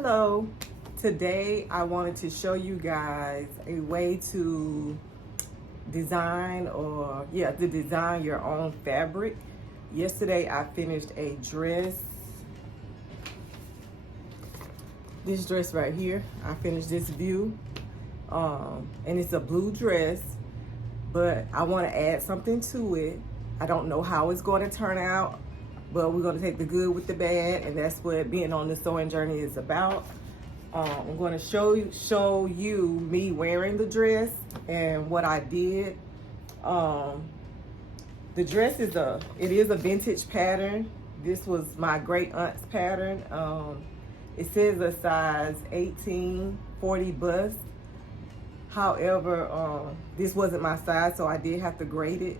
Hello, today I wanted to show you guys a way to design to design your own fabric. Yesterday I finished a dress, this dress right here. I finished this view and it's a blue dress, but I want to add something to it. I don't know how it's going to turn out, but we're going to take the good with the bad, and that's what being on the sewing journey is about. I'm going to show you me wearing the dress and what I did. The dress is a vintage pattern. This was my great aunt's pattern. It says a size 18, 40 bust. However, this wasn't my size, so I did have to grade it.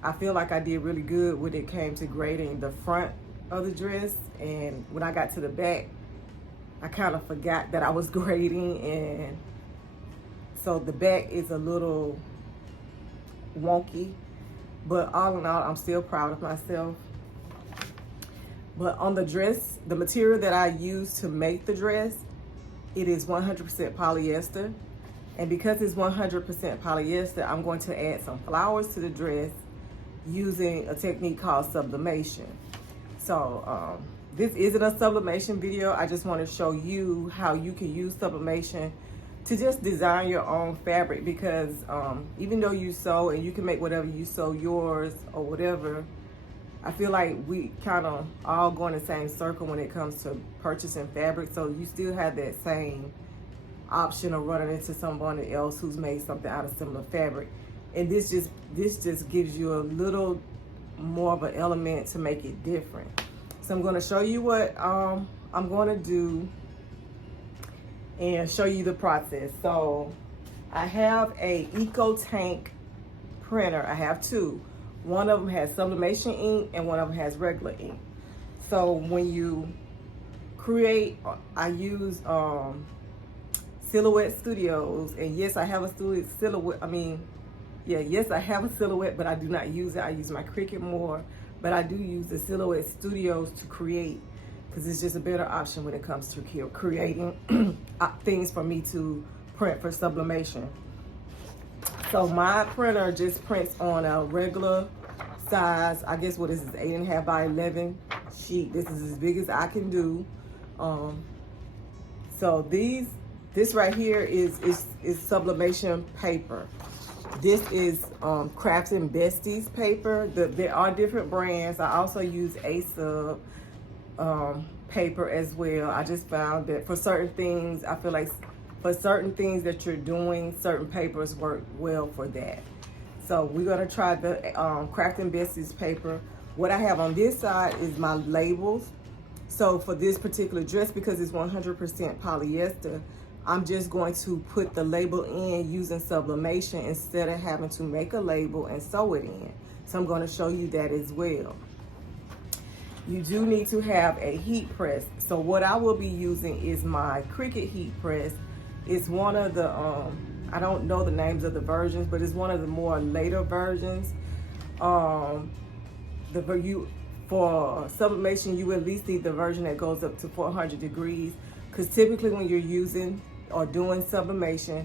I feel like I did really good when it came to grading the front of the dress, and when I got to the back, I kind of forgot that I was grading, and so the back is a little wonky, but all in all, I'm still proud of myself. But on the dress, the material that I used to make the dress, it is 100% polyester, and because it's 100% polyester, I'm going to add some flowers to the dress using a technique called sublimation. So this isn't a sublimation video. I just want to show you how you can use sublimation to just design your own fabric, because even though you sew and you can make whatever you sew yours or whatever, I feel like we kind of all go in the same circle when it comes to purchasing fabric. So you still have that same option of running into someone else who's made something out of similar fabric. And this just gives you a little more of an element to make it different. So I'm going to show you what I'm going to do and show you the process. So I have a Eco Tank printer. I have two. One of them has sublimation ink and one of them has regular ink. So when you create, I use Silhouette Studios, and yes, I have a silhouette. Yes, I have a Silhouette, but I do not use it. I use my Cricut more, but I do use the Silhouette Studios to create, because it's just a better option when it comes to creating things for me to print for sublimation. So my printer just prints on a regular size, I guess what is this, 8.5 by 11 sheet. This is as big as I can do. So this right here is sublimation paper. This is Crafts and Besties paper. There are different brands. I also use A-Sub paper as well. I just found that for certain things, I feel like for certain things that you're doing, certain papers work well for that. So we're gonna try the Crafts and Besties paper. What I have on this side is my labels. So for this particular dress, because it's 100% polyester, I'm just going to put the label in using sublimation instead of having to make a label and sew it in. So I'm going to show you that as well. You do need to have a heat press. So what I will be using is my Cricut heat press. It's one of the, I don't know the names of the versions, but it's one of the more later versions. For sublimation, you at least need the version that goes up to 400 degrees. Because typically when you're using or doing sublimation,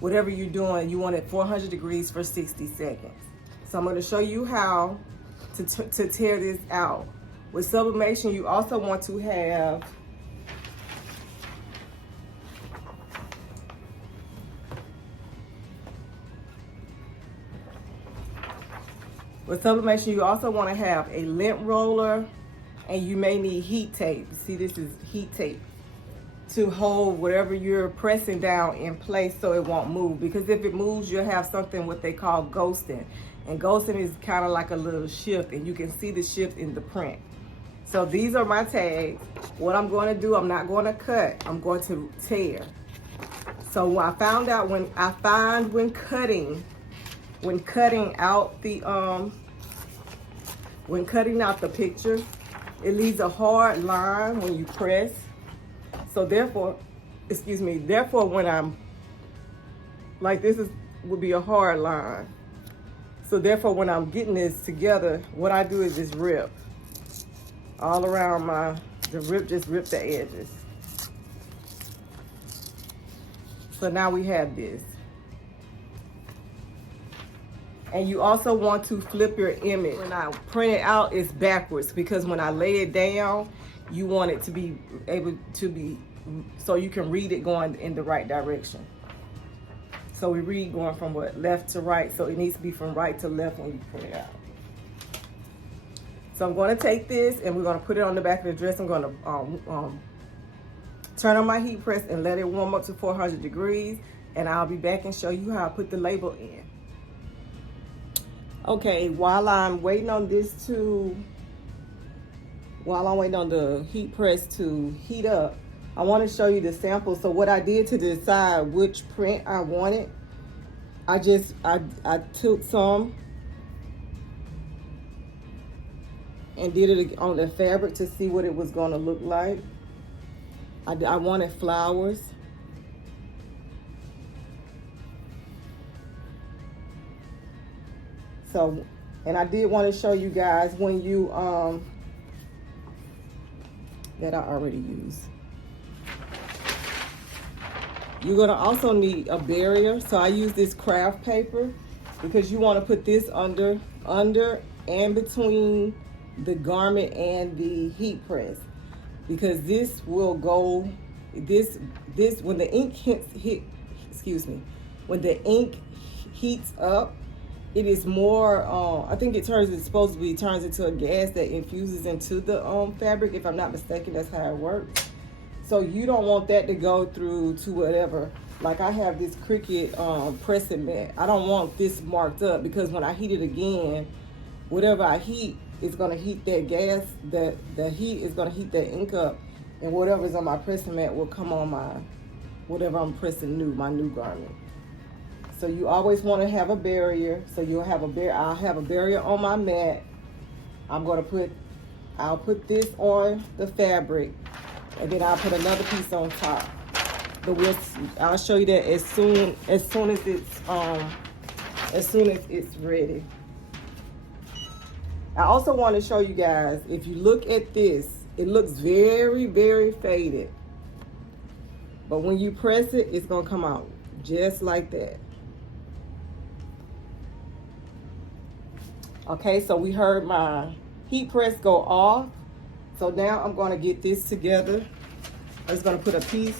whatever you're doing, you want it 400 degrees for 60 seconds. So I'm going to show you how to tear this out. With sublimation, you also want to have a lint roller, and you may need heat tape. See, this is heat tape to hold whatever you're pressing down in place so it won't move, because if it moves, you'll have something what they call ghosting, and ghosting is kind of like a little shift, and you can see the shift in the print. So these are my tags. What I'm going to do, I'm not going to cut, I'm going to tear. So when cutting out the picture, it leaves a hard line when you press. So therefore when I'm like this, would be a hard line. So therefore when I'm getting this together, what I do is just rip all around just rip the edges. So now we have this. And you also want to flip your image. When I print it out, it's backwards, because when I lay it down, you want it to be able to be, so you can read it going in the right direction. So we read going from what, left to right, so it needs to be from right to left when you print it out. So I'm going to take this and we're going to put it on the back of the dress. I'm going to turn on my heat press and let it warm up to 400 degrees, and I'll be back and show you how I put the label in. Okay, while I'm waiting on the heat press to heat up, I want to show you the sample. So what I did to decide which print I wanted, I took some and did it on the fabric to see what it was going to look like. I wanted flowers. So, and I did want to show you guys when you, that I already used. You're gonna also need a barrier. So I use this craft paper because you want to put this under and between the garment and the heat press, because this will go, when the ink when the ink heats up, it is more, I think it's supposed to be turns into a gas that infuses into the fabric. If I'm not mistaken, that's how it works. So you don't want that to go through to whatever. Like I have this Cricut pressing mat. I don't want this marked up, because when I heat it again, whatever I heat is gonna heat that gas, the heat is gonna heat that ink up, and whatever's on my pressing mat will come on my, whatever I'm pressing my new garment. So you always want to have a barrier. So you'll have a barrier. I'll have a barrier on my mat. I'll put this on the fabric, and then I'll put another piece on top. I'll show you that as soon as it's ready. I also want to show you guys, if you look at this, it looks very, very faded. But when you press it, it's gonna come out just like that. Okay, so we heard my heat press go off. So now I'm gonna get this together. I'm just gonna put a piece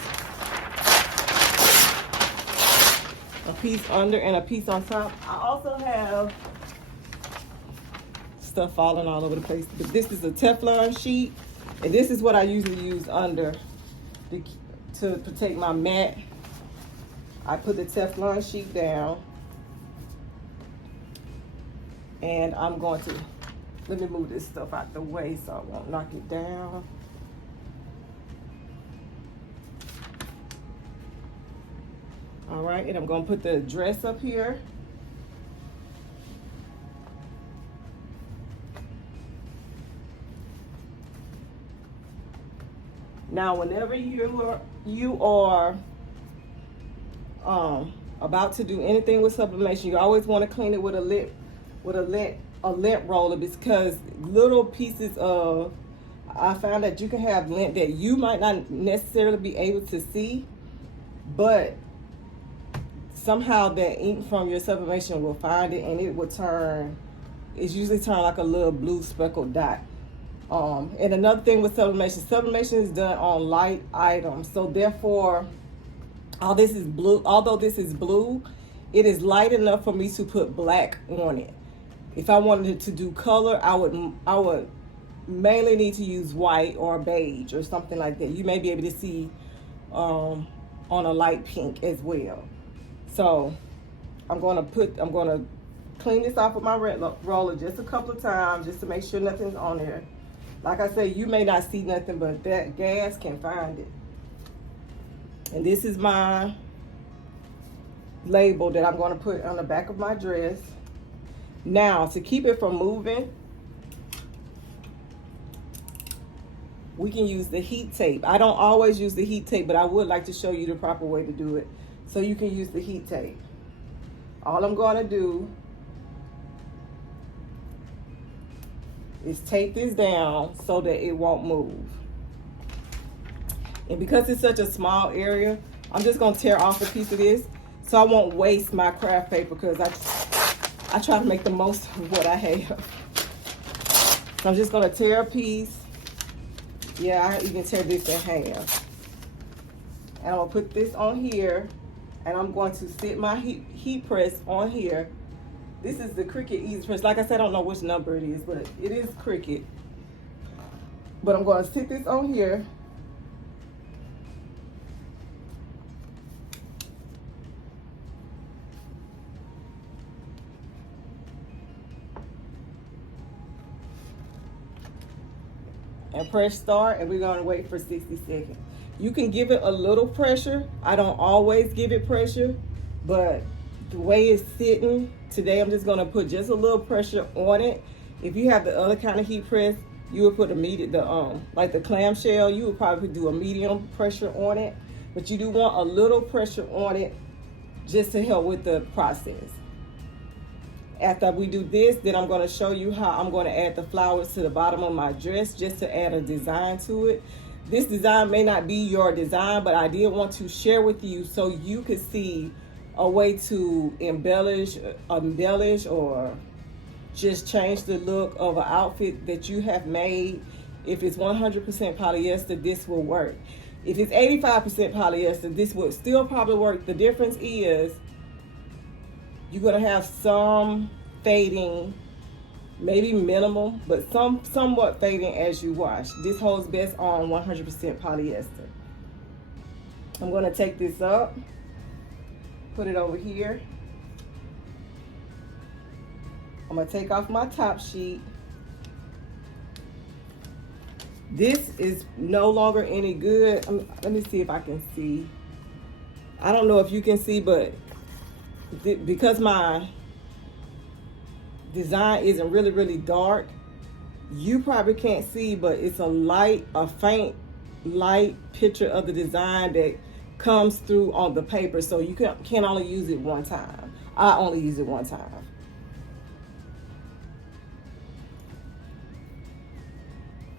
under and a piece on top. I also have stuff falling all over the place, but this is a Teflon sheet, and this is what I usually use under to protect my mat. I put the Teflon sheet down, and I'm going to, let me move this stuff out the way so I won't knock it down. All right, and I'm gonna put the dress up here. Now, whenever you are about to do anything with sublimation, you always want to clean it with a lint roller, because little pieces of, I found that you can have lint that you might not necessarily be able to see, but somehow that ink from your sublimation will find it, and it will turn, it's usually turned like a little blue speckled dot. And another thing with sublimation is done on light items. So therefore, although this is blue, it is light enough for me to put black on it. If I wanted to do color, I would mainly need to use white or beige or something like that. You may be able to see on a light pink as well. So I'm gonna clean this off with my roller just a couple of times, just to make sure nothing's on there. Like I say, you may not see nothing, but that gas can find it. And this is my label that I'm going to put on the back of my dress. Now, to keep it from moving, we can use the heat tape. I don't always use the heat tape, but I would like to show you the proper way to do it. So you can use the heat tape. All I'm going to do is tape this down so that it won't move. And because it's such a small area, I'm just gonna tear off a piece of this so I won't waste my craft paper, because I try to make the most of what I have. So I'm just gonna tear a piece. Yeah, I even tear this in half. And I'm gonna put this on here, and I'm going to sit my heat press on here. This is the Cricut Easy Press. Like I said, I don't know which number it is, but it is Cricut. But I'm gonna sit this on here. And press start, and we're gonna wait for 60 seconds. You can give it a little pressure. I don't always give it pressure, but the way it's sitting today, I'm just gonna put just a little pressure on it. If you have the other kind of heat press, you would put like the clamshell, you would probably do a medium pressure on it, but you do want a little pressure on it just to help with the process. After we do this, then I'm going to show you how I'm going to add the flowers to the bottom of my dress, just to add a design to it. This design may not be your design, but I did want to share with you so you could see a way to embellish or just change the look of an outfit that you have made. If it's 100% polyester, this will work. If it's 85% polyester, this would still probably work. The difference is you're gonna have some fading, maybe minimal, but somewhat fading as you wash. This holds best on 100% polyester. I'm gonna take this up, put it over here. I'm gonna take off my top sheet. This is no longer any good. Let me see if I can see. I don't know if you can see, but because my design isn't really dark, you probably can't see, but it's a faint light picture of the design that comes through on the paper. So you can only use it one time. I only use it one time.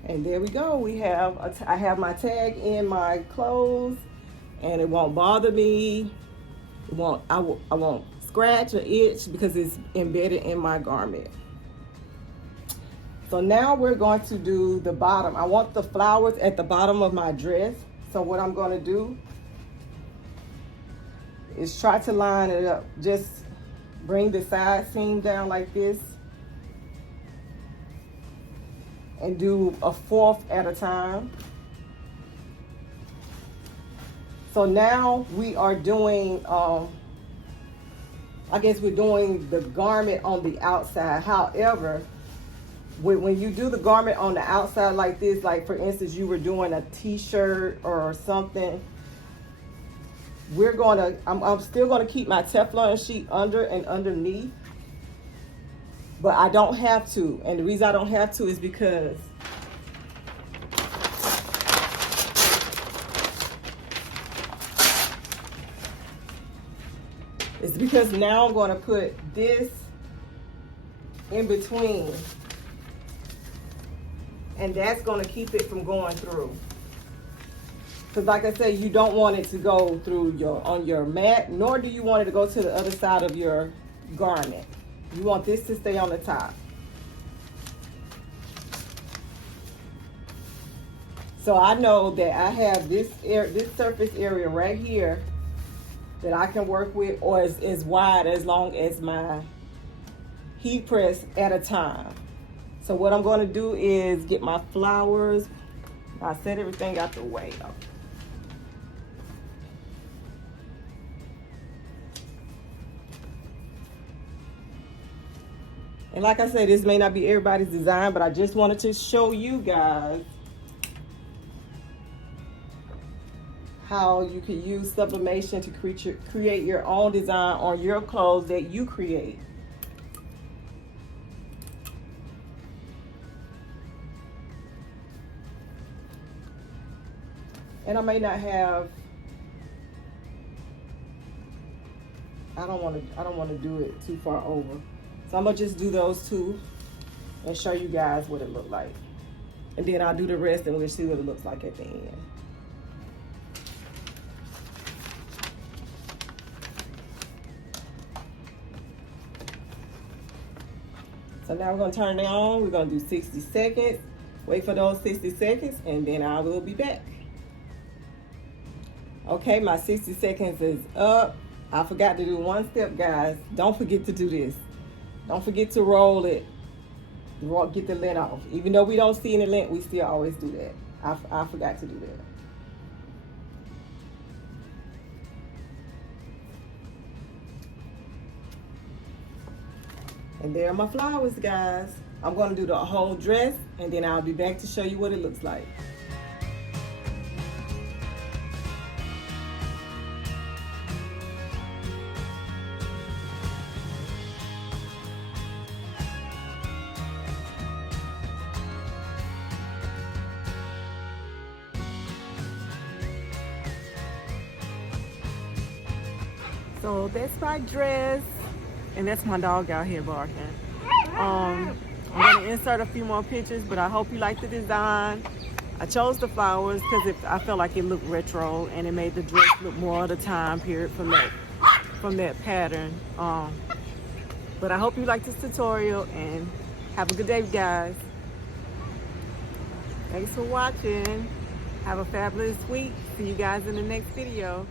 And there we go. I have my tag in my clothes, and it won't bother me. I won't scratch or itch because it's embedded in my garment. So now we're going to do the bottom. I want the flowers at the bottom of my dress. So what I'm going to do is try to line it up. Just bring the side seam down like this and do a fourth at a time. So now we are doing, I guess we're doing the garment on the outside. However, when you do the garment on the outside like this, like for instance, you were doing a t-shirt or something, I'm still gonna keep my Teflon sheet under and underneath, but I don't have to. And the reason I don't have to is because now I'm going to put this in between, and that's going to keep it from going through. Because like I said, you don't want it to go through on your mat, nor do you want it to go to the other side of your garment. You want this to stay on the top. So I know that I have this surface area right here that I can work with, or as wide as long as my heat press at a time. So what I'm going to do is get my flowers. I set everything out the way. And like I said, this may not be everybody's design, but I just wanted to show you guys how you can use sublimation to create your own design on your clothes that you create. And I may not have, I don't want to do it too far over. So I'm gonna just do those two and show you guys what it looked like. And then I'll do the rest and we'll see what it looks like at the end. So now we're gonna turn it on. We're gonna do 60 seconds. Wait for those 60 seconds and then I will be back. Okay, my 60 seconds is up. I forgot to do one step, guys. Don't forget to do this. Don't forget to roll it. Get the lint off. Even though we don't see any lint, we still always do that. I forgot to do that. And there are my flowers, guys. I'm going to do the whole dress and then I'll be back to show you what it looks like. So that's my dress, and that's my dog out here barking. I'm gonna insert a few more pictures, but I hope you like the design. I chose the flowers because I felt like it looked retro, and it made the dress look more of the time period from that pattern. But I hope you like this tutorial, and have a good day, guys. Thanks for watching. Have a fabulous week. See you guys in the next video.